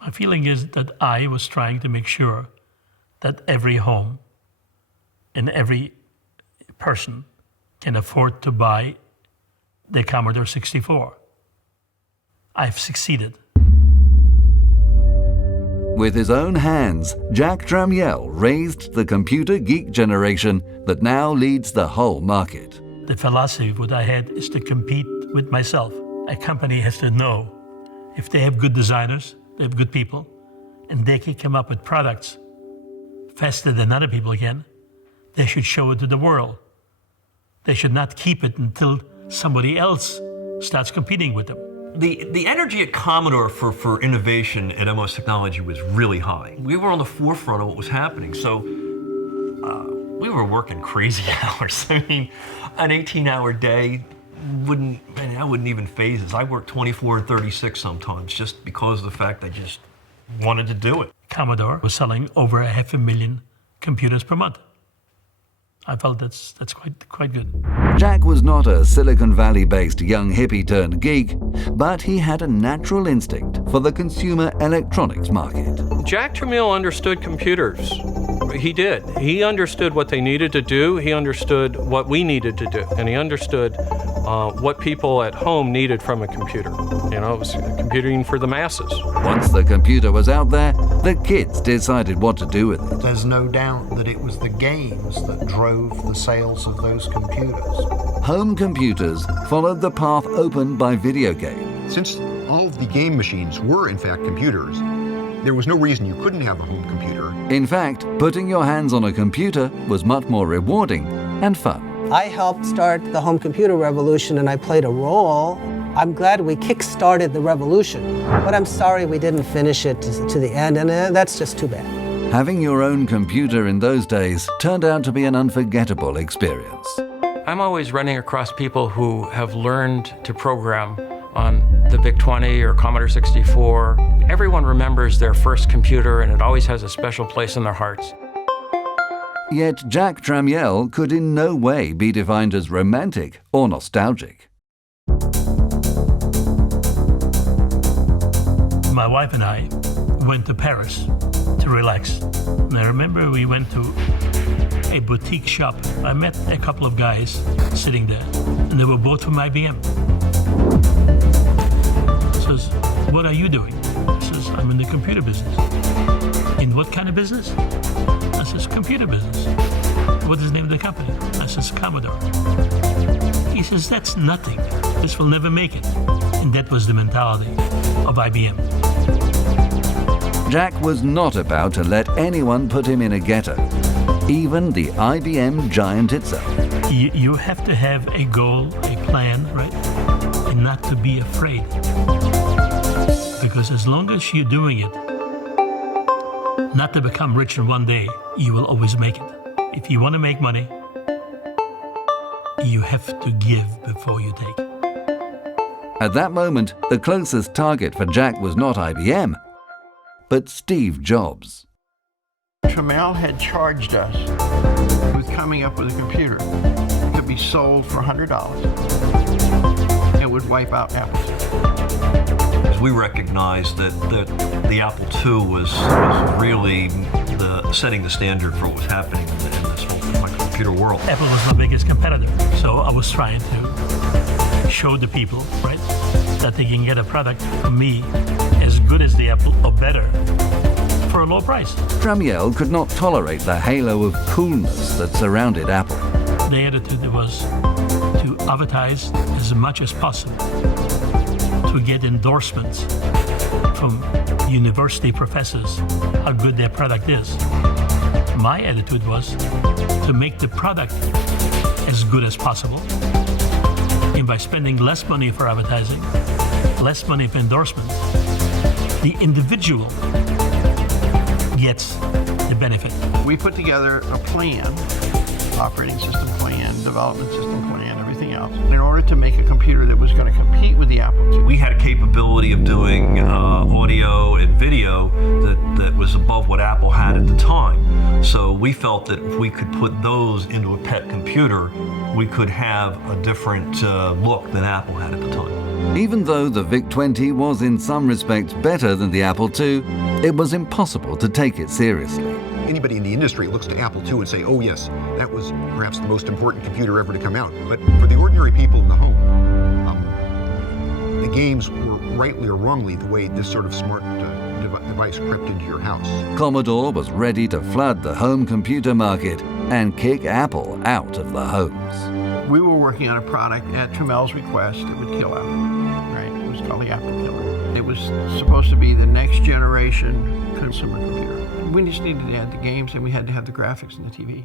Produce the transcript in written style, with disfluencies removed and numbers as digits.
My feeling is that I was trying to make sure that every home and every person can afford to buy the Commodore 64. I've succeeded. With his own hands, Jack Tramiel raised the computer geek generation that now leads the whole market. The philosophy what I had is to compete with myself. A company has to know if they have good designers, they have good people, and they can come up with products faster than other people can, they should show it to the world. They should not keep it until somebody else starts competing with them. The energy at Commodore for innovation and MS technology was really high. We were on the forefront of what was happening, so we were working crazy hours. I mean, an 18-hour day wouldn't even faze us. I worked 24 and 36 sometimes just because of the fact I just wanted to do it. Commodore was selling over 500,000 computers per month. I felt that's quite good. Jack was not a Silicon Valley-based young hippie turned geek, but he had a natural instinct for the consumer electronics market. Jack Tramiel understood computers. He did. He understood what they needed to do. He understood what we needed to do. And he understood what people at home needed from a computer. You know, it was computing for the masses. Once the computer was out there, the kids decided what to do with it. There's no doubt that it was the games that drove the sales of those computers. Home computers followed the path opened by video games. Since all of the game machines were in fact computers, there was no reason you couldn't have a home computer. In fact, putting your hands on a computer was much more rewarding and fun. I helped start the home computer revolution and I played a role. I'm glad we kick-started the revolution, but I'm sorry we didn't finish it to the end, and that's just too bad. Having your own computer in those days turned out to be an unforgettable experience. I'm always running across people who have learned to program on the VIC-20 or Commodore 64. Everyone remembers their first computer, and it always has a special place in their hearts. Yet Jack Tramiel could in no way be defined as romantic or nostalgic. My wife and I went to Paris to relax. And I remember we went to a boutique shop. I met a couple of guys sitting there, and they were both from IBM. Says, "What are you doing?" He says, "I'm in the computer business." "In what kind of business?" I says, "Computer business." "What is the name of the company?" I says, "Commodore." He says, "That's nothing. This will never make it." And that was the mentality of IBM. Jack was not about to let anyone put him in a ghetto, even the IBM giant itself. You have to have a goal, a plan, right? And not to be afraid. Because as long as you're doing it, not to become rich in one day, you will always make it. If you want to make money, you have to give before you take. At that moment, the closest target for Jack was not IBM, but Steve Jobs. Tramiel had charged us with coming up with a computer that could be sold for $100 and would wipe out Apple. We recognized that the Apple II was really setting the standard for what was happening in this whole computer world. Apple was my biggest competitor, so I was trying to show the people, right, that they can get a product from me as good as the Apple or better for a low price. Tramiel could not tolerate the halo of coolness that surrounded Apple. The attitude was to advertise as much as possible, to get endorsements from university professors how good their product is. My attitude was to make the product as good as possible, and by spending less money for advertising, less money for endorsements, the individual gets the benefit. We put together a plan, operating system plan, development system plan, everything else, in order to make a computer that was going to compete with the Apple II. We had a capability of doing audio and video that was above what Apple had at the time. So we felt that if we could put those into a pet computer, we could have a different look than Apple had at the time. Even though the VIC-20 was in some respects better than the Apple II, it was impossible to take it seriously. Anybody in the industry looks to Apple II and say, oh yes, that was perhaps the most important computer ever to come out. But for the ordinary people in the home, the games were rightly or wrongly the way this sort of smart device crept into your house. Commodore was ready to flood the home computer market and kick Apple out of the homes. We were working on a product at Tramel's request that would kill Apple, right? It was called the Apple Killer. It was supposed to be the next generation consumer computer. We just needed to add the games and we had to have the graphics and the TV.